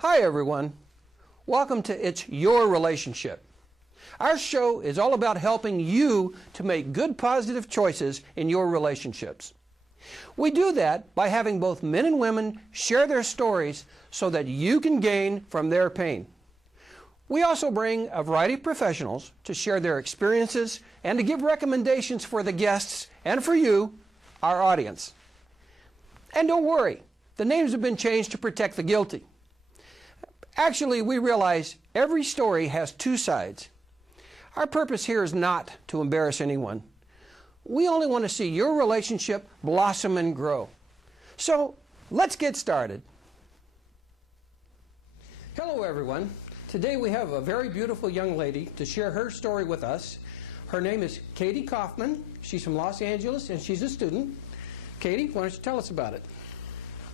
Hi everyone. Welcome to It's Your Relationship. Our show is all about helping you to make good positive choices in your relationships. We do that by having both men and women share their stories so that you can gain from their pain. We also bring a variety of professionals to share their experiences and to give recommendations for the guests and for you, our audience. And don't worry, the names have been changed to protect the guilty. Actually, we realize every story has two sides. Our purpose here is not to embarrass anyone. We only want to see your relationship blossom and grow. So, let's get started. Hello, everyone. Today we have a very beautiful young lady to share her story with us. Her name is Katie Kaufman. She's from Los Angeles, and she's a student. Katie, why don't you tell us about it?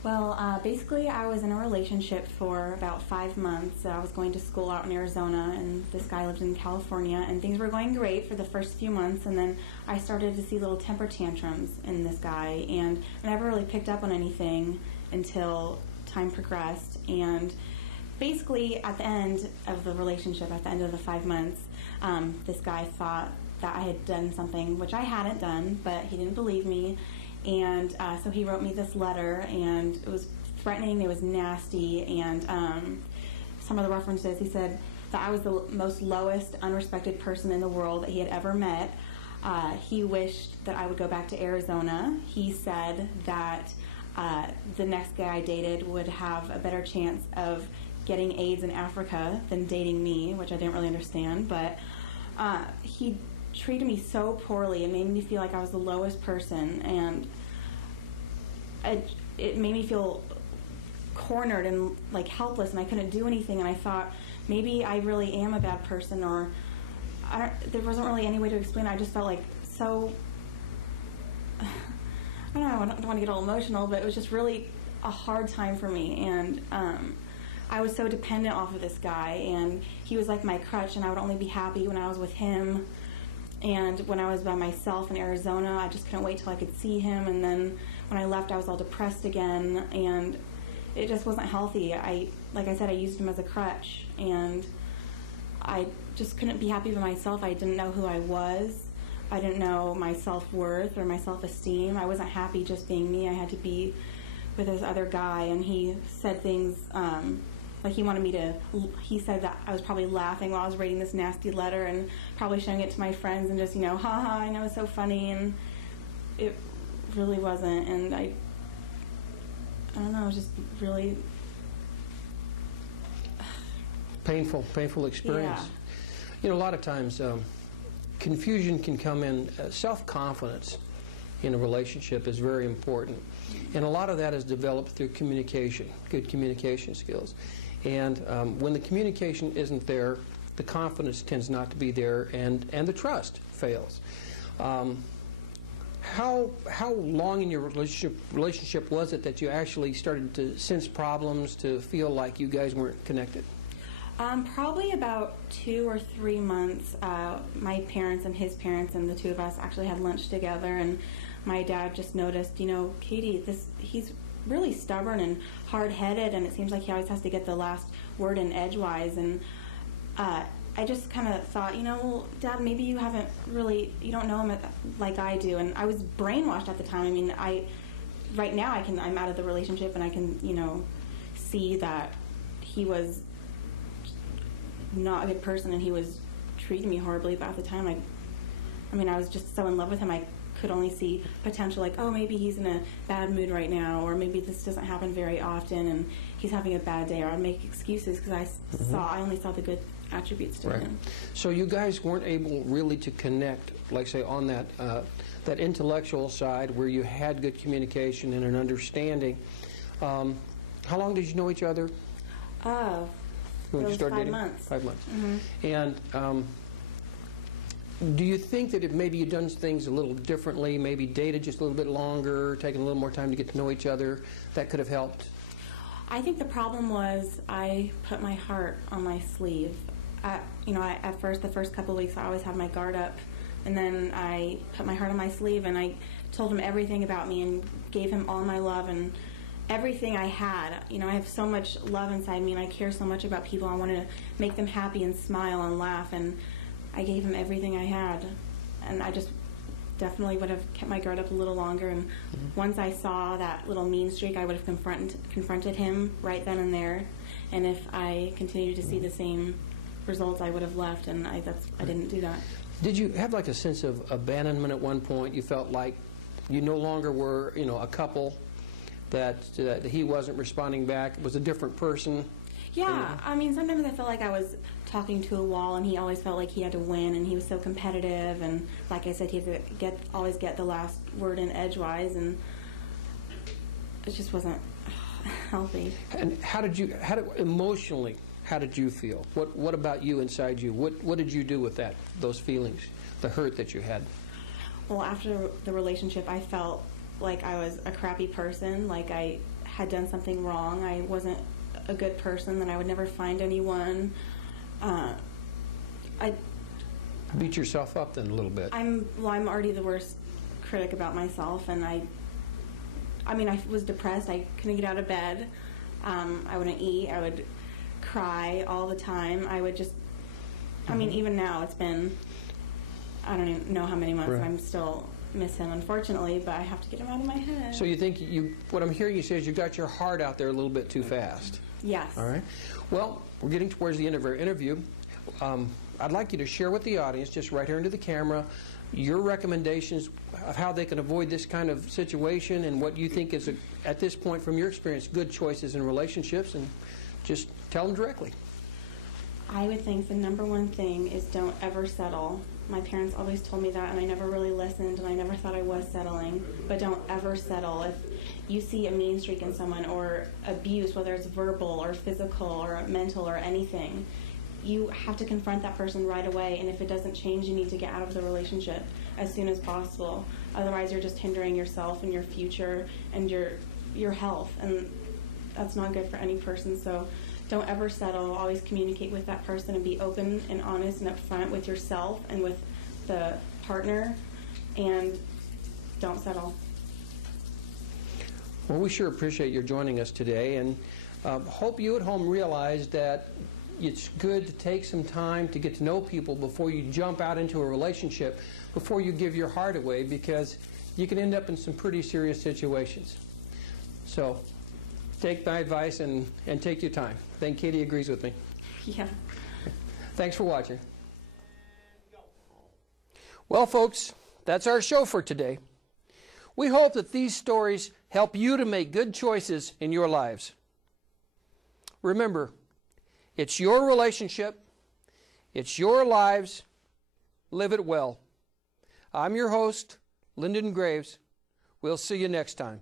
Well, basically I was in a relationship for about 5 months. I was going to school out in Arizona, and this guy lived in California, and things were going great for the first few months, and then I started to see little temper tantrums in this guy, and I never really picked up on anything until time progressed. And basically at the end of the relationship, at the end of the 5 months, this guy thought that I had done something which I hadn't done, but he didn't believe me. And so he wrote me this letter, and it was threatening, it was nasty, and some of the references, he said that I was the most lowest, unrespected person in the world that he had ever met. He wished that I would go back to Arizona. He said that the next guy I dated would have a better chance of getting AIDS in Africa than dating me, which I didn't really understand, but he treated me so poorly. It made me feel like I was the lowest person, and it made me feel cornered and like helpless, and I couldn't do anything. And I thought maybe I really am a bad person, or there wasn't really any way to explain it. I just felt like so, I don't know, I don't want to get all emotional, but it was just really a hard time for me. And I was so dependent off of this guy, and he was like my crutch, and I would only be happy when I was with him. And when I was by myself in Arizona, I just couldn't wait till I could see him. And then when I left, I was all depressed again, and it just wasn't healthy. Like I said, I used him as a crutch, and I just couldn't be happy with myself. I didn't know who I was. I didn't know my self-worth or my self-esteem. I wasn't happy just being me. I had to be with this other guy, and he said things like he said that I was probably laughing while I was reading this nasty letter and probably showing it to my friends and just, haha, I know, it's so funny, and it really wasn't. And I don't know, it was just really Painful experience. Yeah. A lot of times confusion can come in. Self-confidence in a relationship is very important, and a lot of that is developed through communication, good communication skills. And when the communication isn't there, the confidence tends not to be there, and the trust fails. How long in your relationship was it that you actually started to sense problems, to feel like you guys weren't connected? Probably about 2 or 3 months. My parents and his parents and the two of us actually had lunch together, and my dad just noticed, Katie, he's really stubborn and hard-headed, and it seems like he always has to get the last word in edgewise. And I just kind of thought, well, Dad, maybe you don't know him like I do. And I was brainwashed at the time. I mean, right now I'm out of the relationship, and I can, see that he was not a good person, and he was treating me horribly. But at the time, I was just so in love with him, I could only see potential, like, oh, maybe he's in a bad mood right now, or maybe this doesn't happen very often, and he's having a bad day, or I'd make excuses because I only saw the good attributes to him. So you guys weren't able really to connect, like say, on that that intellectual side where you had good communication and an understanding. How long did you know each other? When you started dating? 5 months. 5 months. Mm-hmm. And do you think that if maybe you'd done things a little differently, maybe dated just a little bit longer, taken a little more time to get to know each other, that could have helped? I think the problem was I put my heart on my sleeve. At first, the first couple of weeks, I always had my guard up, and then I put my heart on my sleeve, and I told him everything about me and gave him all my love, and everything I had. You know, I have so much love inside me, and I care so much about people. I wanted to make them happy and smile and laugh, and I gave him everything I had. And I just definitely would have kept my guard up a little longer. And once I saw that little mean streak, I would have confronted him right then and there. And if I continued to see the same results, I would have left, and I didn't do that. Did you have like a sense of abandonment at one point? You felt like you no longer were, you know, a couple, that he wasn't responding back, was a different person? Yeah, I mean, sometimes I felt like I was talking to a wall, and he always felt like he had to win, and he was so competitive, and like I said, he had to always get the last word in edgewise, and it just wasn't healthy. And emotionally, how did you feel? What about you inside you? What did you do with those feelings, the hurt that you had? Well, after the relationship, I felt like I was a crappy person, like I had done something wrong. I wasn't a good person, that I would never find anyone. I beat yourself up then a little bit. I'm already the worst critic about myself, and I mean, I was depressed. I couldn't get out of bed. I wouldn't eat. I would cry all the time. I would just, I mean, even now it's been, I don't even know how many months. Right. I'm still miss him, unfortunately, but I have to get him out of my head. So you think what I'm hearing you say is you got your heart out there a little bit too fast. Yes. All right. Well, we're getting towards the end of our interview. I'd like you to share with the audience, just right here into the camera, your recommendations of how they can avoid this kind of situation, and what you think is, at this point from your experience, good choices in relationships, and just tell them directly. I would think the number one thing is don't ever settle. My parents always told me that, and I never really listened, and I never thought I was settling. But don't ever settle. If you see a mean streak in someone, or abuse, whether it's verbal or physical or mental or anything, you have to confront that person right away, and if it doesn't change, you need to get out of the relationship as soon as possible. Otherwise, you're just hindering yourself and your future and your health, and that's not good for any person. So don't ever settle. Always communicate with that person and be open and honest and upfront with yourself and with the partner, and don't settle. Well, we sure appreciate your joining us today, and hope you at home realize that it's good to take some time to get to know people before you jump out into a relationship, before you give your heart away, because you can end up in some pretty serious situations. So take my advice and take your time. I think Katie agrees with me. Yeah. Thanks for watching. Well, folks, that's our show for today. We hope that these stories help you to make good choices in your lives. Remember, it's your relationship. It's your lives. Live it well. I'm your host, Lyndon Graves. We'll see you next time.